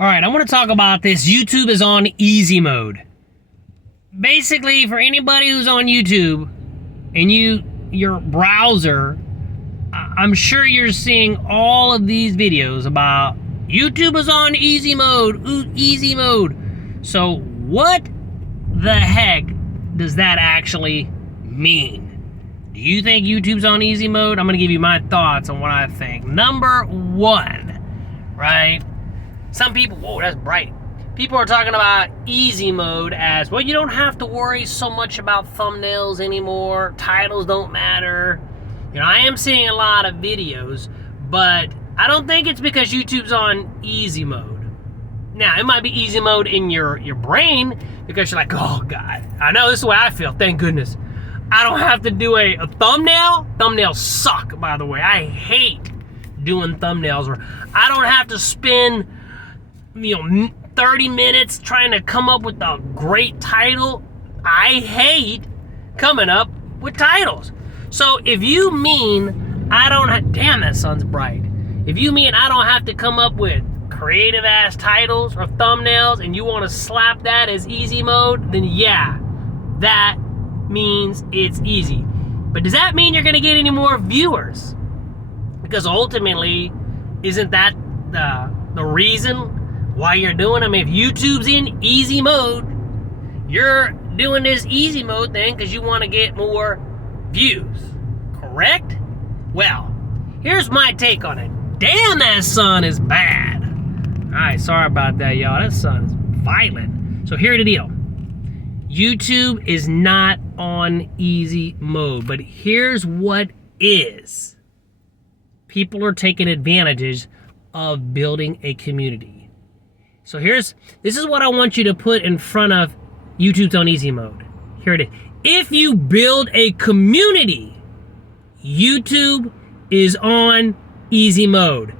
All right, I want to talk about this. YouTube is on easy mode. Basically, for anybody who's on YouTube and your browser, I'm sure you're seeing all of these videos about YouTube is on easy mode, easy mode. So what the heck does that actually mean? Do you think YouTube's on easy mode? I'm going to give you my thoughts on what I think. Number one, right? Some people, whoa, that's bright. People are talking about easy mode as, well, you don't have to worry so much about thumbnails anymore. Titles don't matter. You know, I am seeing a lot of videos, but I don't think it's because YouTube's on easy mode. Now, it might be easy mode in your brain because you're like, oh, God. I know this is the way I feel, thank goodness. I don't have to do a thumbnail. Thumbnails suck, by the way. I hate doing thumbnails where I don't have to spend 30 minutes trying to come up with a great title. I hate coming up with titles. So if you mean damn, that sun's bright. If you mean I don't have to come up with creative ass titles or thumbnails and you want to slap that as easy mode, then yeah, that means it's easy. But does that mean you're going to get any more viewers? Because ultimately, isn't that the reason why you're doing them? If YouTube's in easy mode, you're doing this easy mode thing because you want to get more views, correct? Well, here's my take on it. Damn, that sun is bad. All right, sorry about that, y'all. That sun is violent. So here's the deal. YouTube is not on easy mode, but here's what is. People are taking advantages of building a community. So this is what I want you to put in front of YouTube's on easy mode. Here it is. If you build a community, YouTube is on easy mode.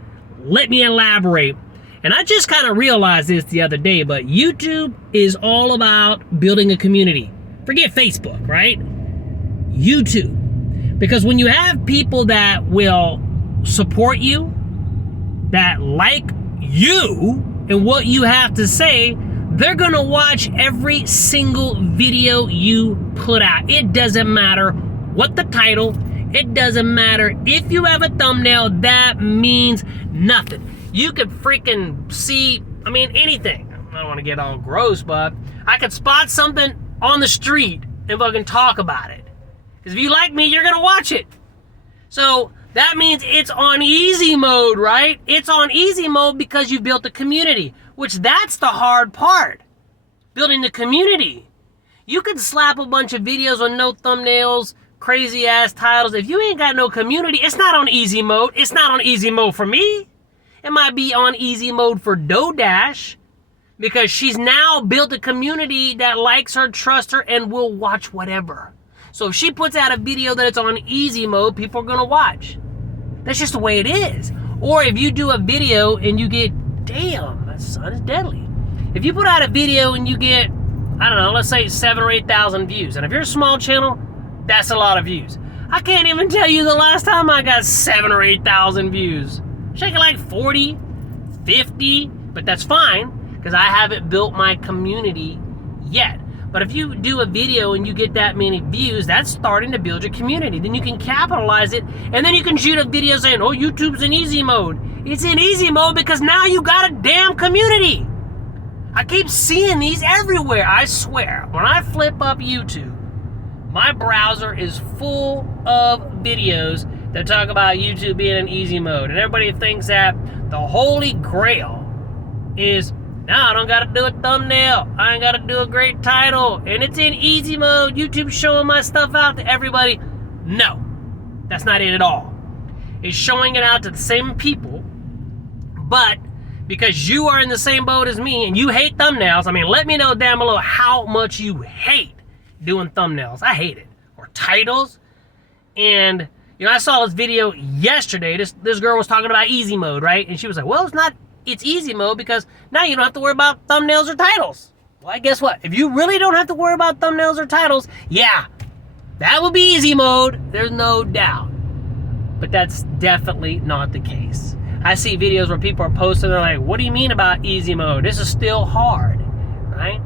Let me elaborate. And I just kind of realized this the other day, but YouTube is all about building a community. Forget Facebook, right? YouTube. Because when you have people that will support you, that like you and what you have to say, they're going to watch every single video you put out. It doesn't matter what the title, it doesn't matter if you have a thumbnail, that means nothing. You could freaking see, anything. I don't want to get all gross, but I could spot something on the street and fucking talk about it. Because if you like me, you're going to watch it. So that means it's on easy mode, right? It's on easy mode because you built a community, which that's the hard part. Building the community. You could slap a bunch of videos with no thumbnails, crazy ass titles. If you ain't got no community, it's not on easy mode. It's not on easy mode for me. It might be on easy mode for Dodash because she's now built a community that likes her, trusts her, and will watch whatever. So if she puts out a video that it's on easy mode, people are going to watch. That's just the way it is. Or if you do a video and you get, damn, that sun is deadly. If you put out a video and you get, I don't know, let's say 7,000 or 8,000 views. And if you're a small channel, that's a lot of views. I can't even tell you the last time I got 7,000 or 8,000 views. Shaking like 40, 50, but that's fine because I haven't built my community yet. But if you do a video and you get that many views, that's starting to build your community. Then you can capitalize it, and then you can shoot a video saying, oh, YouTube's in easy mode. It's in easy mode because now you got a damn community. I keep seeing these everywhere, I swear. When I flip up YouTube, my browser is full of videos that talk about YouTube being in easy mode. And everybody thinks that the holy grail is, no, I don't got to do a thumbnail. I ain't got to do a great title. And it's in easy mode. YouTube's showing my stuff out to everybody. No, that's not it at all. It's showing it out to the same people. But because you are in the same boat as me and you hate thumbnails, let me know down below how much you hate doing thumbnails. I hate it. Or titles. And I saw this video yesterday. This girl was talking about easy mode, right? And she was like, well, it's easy mode because now you don't have to worry about thumbnails or titles. Well, guess what? If you really don't have to worry about thumbnails or titles, yeah, that would be easy mode. There's no doubt. But that's definitely not the case. I see videos where people are posting, they're like, what do you mean about easy mode? This is still hard, right?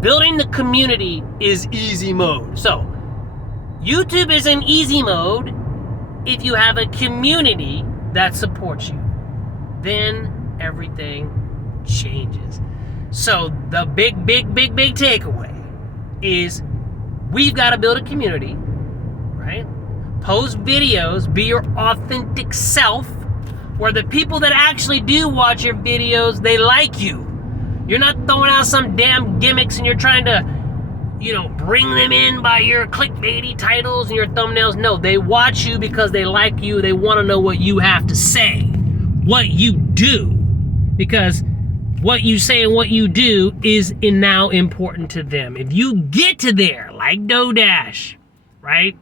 Building the community is easy mode. So, YouTube is in easy mode if you have a community that supports you. Then everything changes. So, the big takeaway is we've got to build a community, right? Post videos, be your authentic self, where the people that actually do watch your videos, they like you. You're not throwing out some damn gimmicks and you're trying to, bring them in by your clickbaity titles and your thumbnails. No, they watch you because they like you. They want to know what you have to say, what you do, because what you say and what you do is now important to them. If you get to there, like DoDash, right?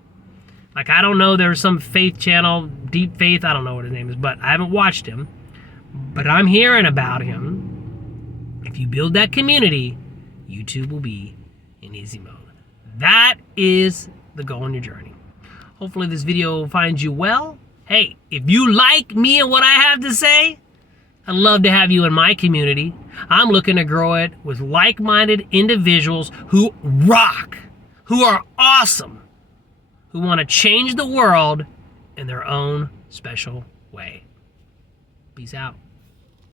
Like, I don't know, there's some faith channel, Deep Faith, I don't know what his name is, but I haven't watched him. But I'm hearing about him. If you build that community, YouTube will be in easy mode. That is the goal in your journey. Hopefully this video finds you well. Hey, if you like me and what I have to say, I'd love to have you in my community. I'm looking to grow it with like-minded individuals who rock, who are awesome, who want to change the world in their own special way. Peace out.